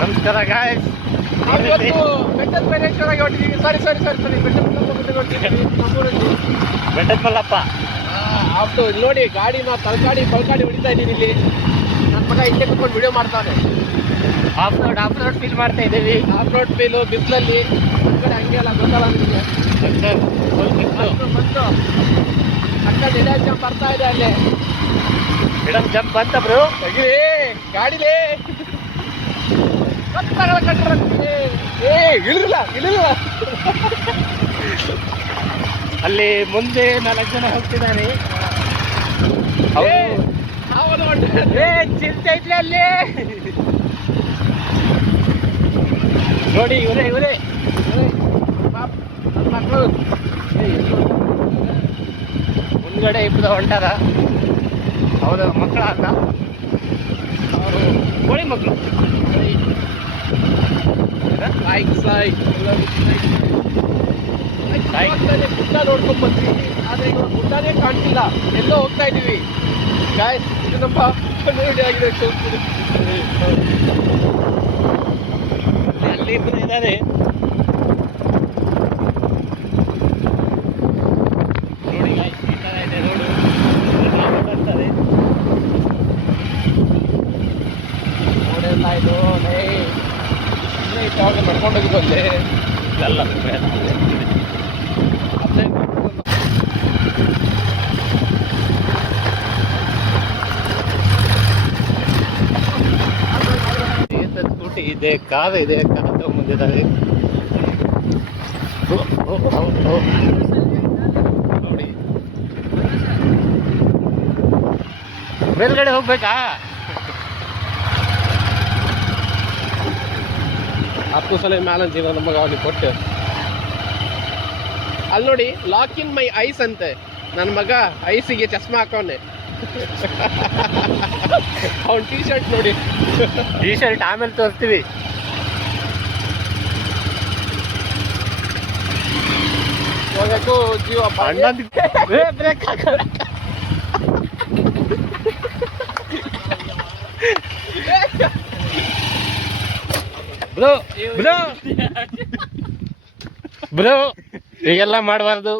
ನಮಸ್ಕಾರ ಗಾಯ್ಸ್. ಬೆಟ್ಟದ ಬೈರೇಶ್ವರಗೆ ಹೊಟ್ಟಿದ್ದೀವಿ. ಸಾರಿ ಬೆಟ್ಟದ ಮಲ್ಲಪ್ಪ. ಆಫ್ಟು ಇಲ್ಲಿ ನೋಡಿ ಗಾಡಿನ ತಲಕಾಡಿ ಹೊಡಿತಾ ಇದ್ದೀನಿ ಇಲ್ಲಿ. ನನ್ನ ಮಗ ಇಲ್ಲೇ ಕುತ್ಕೊಂಡು ವಿಡಿಯೋ ಮಾಡ್ತಾನೆ. ಆಫ್ ರೋಡ್ ಫೀಲ್ ಮಾಡ್ತಾ ಇದ್ದೀವಿ. ಆಫ್ ರೋಡ್ ಫೀಲು ಬಿಸಿಲಲ್ಲಿ ಕಡೆ ಹಂಗೆ ಅಲ್ಲ ಗೊತ್ತಲ್ಲ ನಿಮಗೆ. ಬಂತು ಅಕ್ಕ ಹಿಡನ್ ಜಂಪ್ ಬರ್ತಾ ಇದೆ ಅಲ್ಲಿ. ಹಿಡನ್ ಜಂಪ್ ಬಂತ ಬ್ರೋ. ತೆಗಿರಿ ಗಾಡಿಲೇ ಇಳಿಲ್ಲ ಅಲ್ಲಿ ಮುಂದೆ 4 ಜನ ಹೋಗ್ತಿದ್ದಾರೆ. ಚಿಂತೆ ಐತ್ಲಿ ಅಲ್ಲಿ ನೋಡಿ. ಇವರೇ ಮಕ್ಕಳು ಮುಂದ್ಗಡೆ ಇಬ್ಬರು ಹೊಂಟಾರ. ಹೌದು ಮಕ್ಕಳ ಅಂತ ಅವರು ಕೋಳಿ ಮಕ್ಕಳು. ಗುಡ್ಡ ನೋಡ್ಕೊಂಡ್ ಬಂದ್ವಿ. ಆದ್ರೆ ಇವಾಗ ಗುಡ್ಡನೇ ಕಾಣ್ತಿಲ್ಲ, ಎಲ್ಲೋ ಹೋಗ್ತಾ ಇದೀವಿ ಗಾಯ್ಸ್. ಇದು ನಮ್ಮ ಕನ್ನಡಿ ಆಗಿದೆ. ಅಲ್ಲಿ ಇಬ್ಬರು ಇದ್ದಾರೆ. ನೋಡಿ ಗಾಯ್ಸ್, ಈ ತರ ಇದೆ ರೋಡು. ಬರ್ತಾರೆ ನೋಡೆಲ್ಲ ಇದು ಇವಾಗ ನಡ್ಕೊಂಡೋಗಿ ಬಂದೆ. ಎಲ್ಲ ಸ್ಕೂಟಿ ಇದೆ, ಕಾರ್ ಇದೆ. ಕಾರ್ ತಗೊಂಡ್ಬಂದಿದ್ದಾರೆ ನೋಡಿ. ಮೇಲ್ಗಡೆ ಹೋಗ್ಬೇಕಾ? ಹತ್ತು ಸಲ ಮ್ಯಾಲ ಜೀವನ ನಮಗೆ ಅವಾಗ ಕೊಟ್ಟು. ಅಲ್ಲಿ ನೋಡಿ ಲಾಕ್ ಇನ್ ಮೈ ಐಸ್ ಅಂತೆ. ನನ್ನ ಮಗ ಐಸಿಗೆ ಚಸ್ಮಾ ಹಾಕೋನೆ. ಅವ್ನ ಟೀ ಶರ್ಟ್ ನೋಡಿ. ಟೀ ಶರ್ಟ್ ಆಮೇಲೆ ತೋರಿಸ್ತೀವಿ. ಹೋಗಕ್ಕೂ ಜೀವ ಬ್ರೇಕ್ ಹಾಕಲ್ಲ. ಬ್ರೋ ಈಗೆಲ್ಲ ಮಾಡಬಾರ್ದು.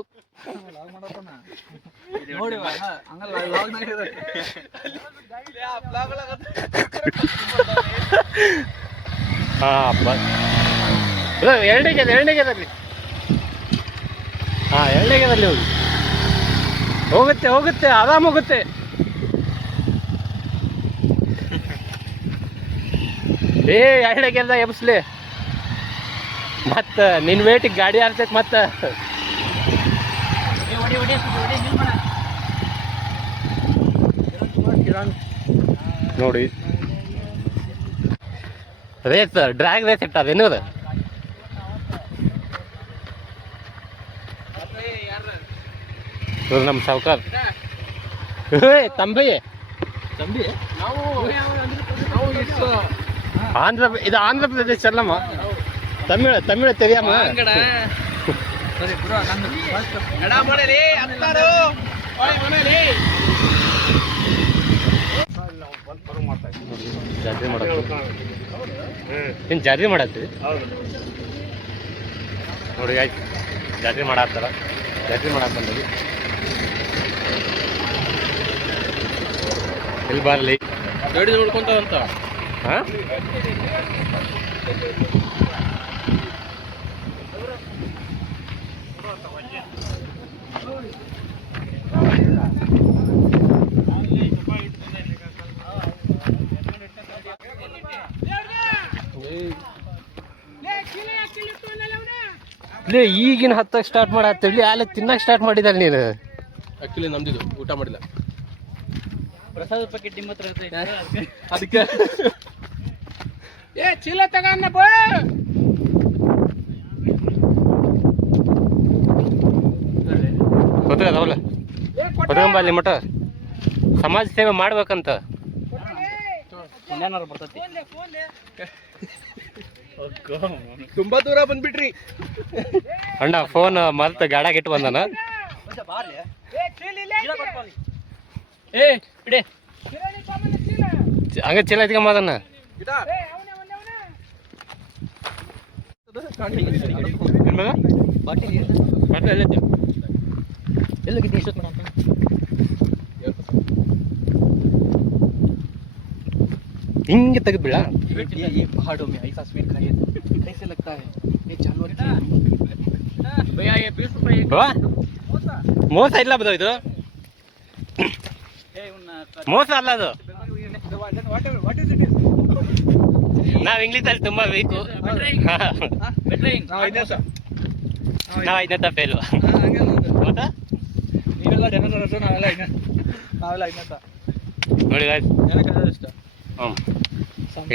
ಎರಡನೇಗೆದಲ್ಲಿ ಹೋಗಿ ಹೋಗುತ್ತೆ ಆರಾಮ್ ಹೋಗುತ್ತೆ. ಎರಡನೇ ಗೆಲ್ದ ಎಬ್ಸ್ಲಿ. ಮತ್ತ ನಿನ್ ವೇಟಿಗೆ ಗಾಡಿ ಆರ್ತೈತಿ. ಮತ್ತ ನೋಡಿ ರೇಸ್, ಡ್ರ್ಯಾಗ್ ರೇಸ್ ಇಟ್ಟಾರ ಏನದ. ನಮ್ಮ ಸಾವುಕಾರ ತಂಬಿ ಇದು ಆಂಧ್ರ ಪ್ರದೇಶ ಅಲ್ಲಮ್ಮ, ತಮಿಳು ತೆರಿಯಮ್ಮ. ಜಾತ್ರೆ ಏನು ಜಾತ್ರೆ ಮಾಡತ್ತೀವಿ ನೋಡಿ ಆಯ್ತು. ಜಾತ್ರೆ ಮಾಡತ್ತಾರ, ಜಾತ್ರೆ ಮಾಡಕ್ ಬಂದವಿ. ಎಲ್ಲಿ ಬರಲಿ ಗಾಡಿ ನೋಡ್ಕೊಂತ ಹಾಂ. ಈಗಿನ ಹತ್ತಕ್ಕೆ ಸ್ಟಾರ್ಟ್ ಮಾಡತ್ತಲ್ಲಿ ಅಲ್ಲಿ ತಿನ್ನಕ್ಕೆ ಸ್ಟಾರ್ಟ್ ಮಾಡಿದಲ್ಲಿ ನೀನು. ಆಕ್ಚುಲಿ ನಮ್ದಿದು ಊಟ ಮಾಡಿಲ್ಲ. ಪ್ರಸಾದ ಪ್ಯಾಕೆಟ್ ನಿಮ್ಮ ಹತ್ರ ಅದಕ್ಕೆ ಚೀಲ ತಗನ್ನ ಗೊತ್ತಾಗಲ್ಲ ಹೊರಗಂಬಲ್ಲಿ ಮಠ ಸಮಾಜ ಸೇವೆ ಮಾಡ್ಬೇಕಂತ. ಬರ್ತೈತಿ ತುಂಬಾ ದೂರ ಬಂದ್ಬಿಟ್ರಿ ಅಣ್ಣ. ಫೋನ್ ಮರ್ತ ಗಾಡಾಗ ಇಟ್ಟು ಬಂದನ. ಹಂಗ ಚೀಲ ಐತ್ಕೊಂಬದನ್ನ. ಕಾಣ್ತಿಲ್ಲ ಏನ್ ಮಗ ಬಾಟಲ್ ಬಾಟ್ಲು ಎಲ್ಲೈತೆ ಎಲ್ಲೋಗಿದ್ದೆ ಇಷ್ಟೊತ್ತು ಮಾಡಪ್ಪ ಹಿಂಗೆ ತೆಗೆದ್ಬಿಡ ये पहाड़ों में ऐसा स्वीट खाइए कैसे लगता है ये जानवर की ಭಯ್ಯ 20 ರೂಪಾಯಿ ಮೋಸ ಇಲ್ಲ ಬದು ಇದು ಮೋಸ ಅಲ್ಲ ಅದು what is it ನಾವ್ ಇಂಗ್ಲೀಷಲ್ಲಿ ತುಂಬಾ ವೀಕು ನಾವ್ ಐದನೇ ಫೇಲ್ ಹೌದಾ ನೀವೆಲ್ಲ ಜನರ ನಾವೆಲ್ಲ ಇನ್ನತ್ತ ನೋಡಿ guys. ಇಷ್ಟ ಹ್ಮ್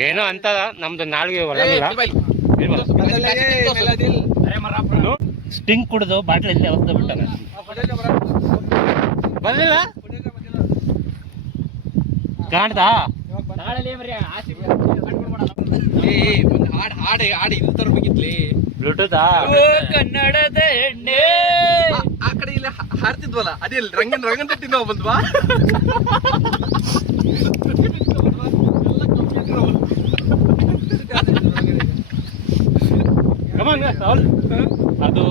ಏನೋ ಅಂತ ನಮ್ದು ನಾಲ್ಗೆ ಹೊರಗಿಲ್ಲ ಸ್ಟಿಂಗ್ ಕುಡಿದು ಬಾಟ್ಲ್ ಇಲ್ಲಿ ಅವಸ್ಥೆ ಬಿಟ್ಟಾನ ಬಂದಿಲ್ಲ ಕಾಣ್ತಾ ಹಾಡು ಇದು ತರಬೇಕಿತ್ಲಿ ಬ್ಲೂಟೂತಾ ಕನ್ನಡದ ಎಣ್ಣೆ ಆ ಕಡೆ ಇಲ್ಲ ಹಾರ್ತಿದ್ವಲ್ಲ ಅದೇ ರಂಗನ್ ತಟ್ಟಿ ನಾವು ಬಂದ್ವಾ ಅದು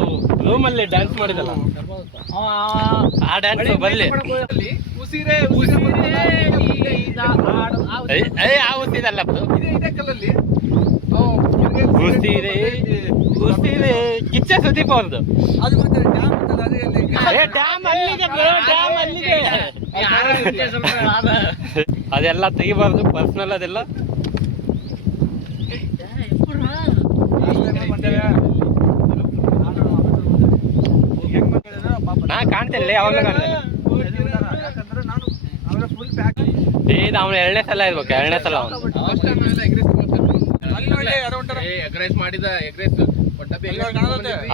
ರೂಮಲ್ಲಿ ಡ್ಯಾನ್ಸ್ ಮಾಡಿದಲ್ಲ ಆ ಡ್ಯಾನ್ಸ್ ಬರ್ಲಿ ಉಸಿರೇ ಆ ಉಸಿರಲ್ಲ ಇದೇ ಕಲ್ಲಲ್ಲಿ ಉಸಿರೇ ಉಸಿರೇ ಕಿಚ್ಚ ಸುದೀಪ್ ಅವ್ರದ್ದು ಅದು ಮತ್ತೆ ಡ್ಯಾಮ್ ಅಂತಲ್ಲ ಅದೇ ಅಲ್ಲಿ ಡ್ಯಾಮ್ ಅಲ್ಲಿದೆ ಡ್ಯಾಮ್ ಅಲ್ಲಿದೆ ಅದೆಲ್ಲ ತೆಗಿಬಾರ್ದು ಪರ್ಸನಲ್ ಅದೆಲ್ಲ ನಾ ಕಾಣ್ತಿಲ್ಲ ಯಾವಾಗ ಅವನು ಎರಡನೇ ಸಲ ಇರ್ಬೇಕು ಎರಡನೇ ಸಲ ಅವನು ಎಗ್ರೈಸ್ ಮಾಡಿದ ಎಗ್ರೈಸ್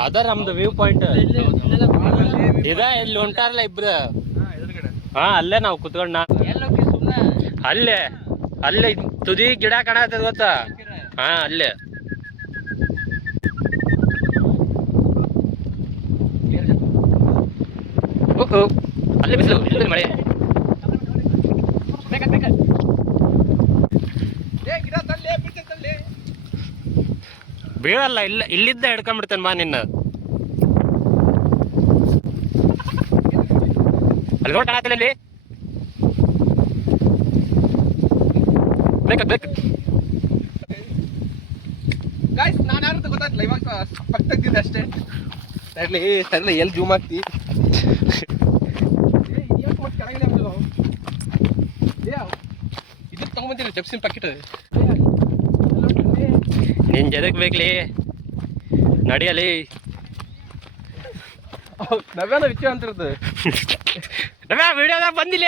ಅದ ನಮ್ದು ವ್ಯೂ ಪಾಯಿಂಟ್ ಇದ ಇಲ್ಲಿ ಹೊಂಟಾರಲ್ಲ ಇಬ್ರು ಹಾ ಅಲ್ಲೇ ನಾವು ಕುತ್ಕೊಂಡ ಅಲ್ಲೇ ಅಲ್ಲೇ ತುದಿ ಗಿಡ ಕಾಣತ್ತದ ಗೊತ್ತಾ ಹಾ ಅಲ್ಲೇ ಅಲ್ಲೇ ಬಿಸಿಲು ಮಳೆ ಬೀಳಲ್ಲ ಇಲ್ಲ ಇಲ್ಲಿದ್ದ ಹಿಡ್ಕೊಂಡ್ಬಿಡ್ತೇನೆ ಬಾ ನಿನ್ನ ಅಲ್ಲಿ ನೋಡಿ ಕಾಣತ್ತಿಲ್ಲ ಇಲ್ಲಿ ಬೇಕು ಗಾಯ್ಸ್ ನಾನು ಯಾರು ಅಂತ ಗೊತ್ತಾಗ್ತಿಲ್ಲ ಇವಾಗ ಪಕ್ಕದಿದ್ದೆ ಅಷ್ಟೇ ಸರಿ ಸರಿ ಎಲ್ಲಿ ಜೂಮ್ ಆಗ್ತಿ ಇದು ತಗೊಂಬಂದಿರಿ ಚೆಪ್ಸಿನ ಪ್ಯಾಕೆಟ್ ನಿನ್ ಜದಕ್ ಬೇಕ್ಲಿ ನಡಿಯಲಿ ನವ್ಯಾನ ವಿಷಯ ಅಂತಿರ್ತದೆ ವಿಡಿಯೋದಾಗ ಬಂದಿಲ್ಲ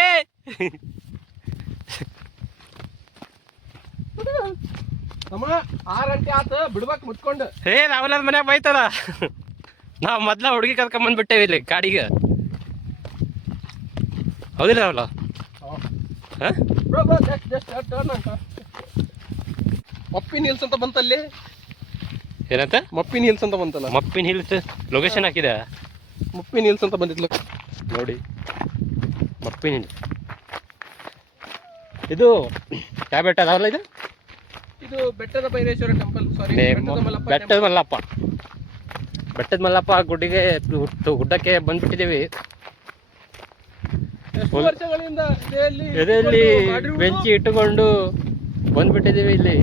ನಮ್ಮ 6 ಗಂಟೆ ಆತ ಬಿಡ್ಬೇಕು ಮುಚ್ಕೊಂಡು ರಾಹುಲ್ ಮನ್ಯಾಗ ಬೈತದ ನಾವು ಮೊದ್ಲ ಹುಡುಗಿ ಕರ್ಕೊಂಬಂದ್ಬಿಟ್ಟೇವಿ ಇಲ್ಲಿ ಕಾಡಿಗೆ ಹೌದಿಲ್ಲ ರಾಹುಲ್ ಮಪ್ಪಿನ ಹಿಲ್ಸ್ ಅಂತ ಬಂತಲ್ಲಿ ಏನಂತ ಮಪ್ಪಿನ ಹಿಲ್ಸ್ ಅಂತ ಬಂತಲ್ಲ ಮಪ್ಪಿನ ಹಿಲ್ಸ್ ಲೊಕೇಶನ್ ಹಾಕಿದೆ ಮಪ್ಪಿನ ಹಿಲ್ಸ್ ಅಂತ ಬಂದಿದ್ಲು ನೋಡಿ ಮಪ್ಪಿನ ಹಿಲ್ಸ್ ಇದು ಯಾವ ಬೆಟ್ಟ ಅದಾವಲ್ಲ ಇದು ಇದು ಬೆಟ್ಟದ ಭೈರೇಶ್ವರ ಟೆಂಪಲ್ ಸಾರಿ ಬೆಟ್ಟದ ಮಲ್ಲಪ್ಪ ಗುಡ್ಡಕ್ಕೆ ಬಂದ್ಬಿಟ್ಟಿದ್ದೀವಿ ಎಷ್ಟು ವರ್ಷಗಳಿಂದ ಎದೆಯಲ್ಲಿ ಬೆಂಕಿ ಇಟ್ಟುಕೊಂಡು ಬಂದ್ಬಿಟ್ಟಿದ್ದೀವಿ ಇಲ್ಲಿ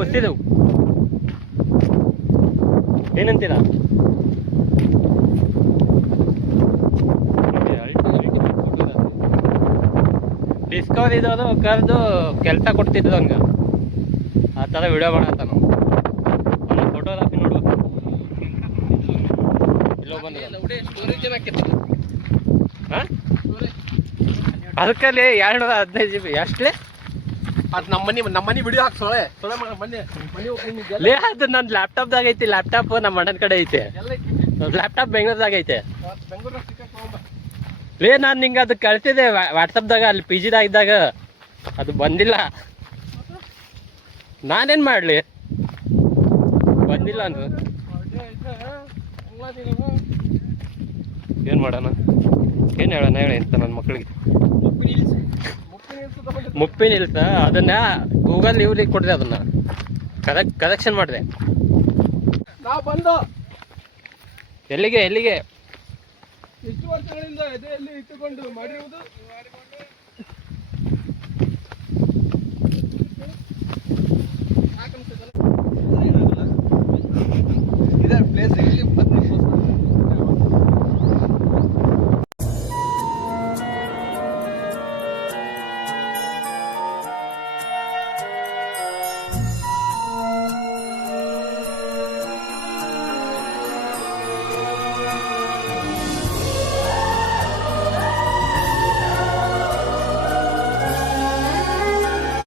ಹೊಸಿದೆವು ಏನಂತೀರಾ ಡಿಸ್ಕವರ್ ಇದ್ದದು ಕರೆದು ಕೆಲಸ ಕೊಡ್ತಿದ್ದು ಹಂಗೆ ಆ ಥರ ವಿಡಿಯೋ ಮಾಡತ್ತ ನಾವು ಫೋಟೋಗ್ರಾಫಿ ನೋಡ್ಬೇಕು ಇಲ್ಲೋ ಬಂದ ಹಾಂ ಅದಕ್ಕಲ್ಲಿ 215 GB ಅಷ್ಟೇ ಅದು ನಮ್ಮನೆ ವಿಡಿಯೋ ಹಾಕಿ ಸೊಳೆ ಮನೆ ಲೇ ಅದು ನನ್ನ ಲ್ಯಾಪ್ಟಾಪ್ದಾಗ ಐತಿ ಲ್ಯಾಪ್ಟಾಪ್ ನಮ್ಮ ಅಣ್ಣನ ಕಡೆ ಐತೆ ಲ್ಯಾಪ್ಟಾಪ್ ಬೆಂಗಳೂರದಾಗ ಐತೆ ಲೇ ನಾನು ನಿಂಗೆ ಅದು ಕಳ್ಸಿದೆ ವಾಟ್ಸಪ್ದಾಗ ಅಲ್ಲಿ ಪಿ ಜಿದಾಗ ಇದ್ದಾಗ ಅದು ಬಂದಿಲ್ಲ ನಾನೇನು ಮಾಡಲಿ ಬಂದಿಲ್ಲ ಅಂದ್ರೆ ಏನು ಮಾಡೋಣ ಏನು ಹೇಳೋಣ ಹೇಳಿ ಅಂತ ನನ್ನ ಮಕ್ಕಳಿಗೆ ಮುಪ್ಪಿನ ಹಿಲ್ಸ್ ಅದನ್ನ ಗೂಗಲ್ ಇವ್ರಿಗೆ ಕೊಡ್ರಿ, ಅದನ್ನ ಕರೆಕ್ಷನ್ ಮಾಡಿದೆ. ನಾವು ಬಂದು ಎಲ್ಲಿಗೆ ಇಷ್ಟು ವರ್ಷಗಳಿಂದ ಎದೆಯಲ್ಲಿ ಇಟ್ಟುಕೊಂಡು ಮಾಡಿರುವುದು ಇದೇ ಪ್ಲೇಸ್ ಇಲ್ಲಿ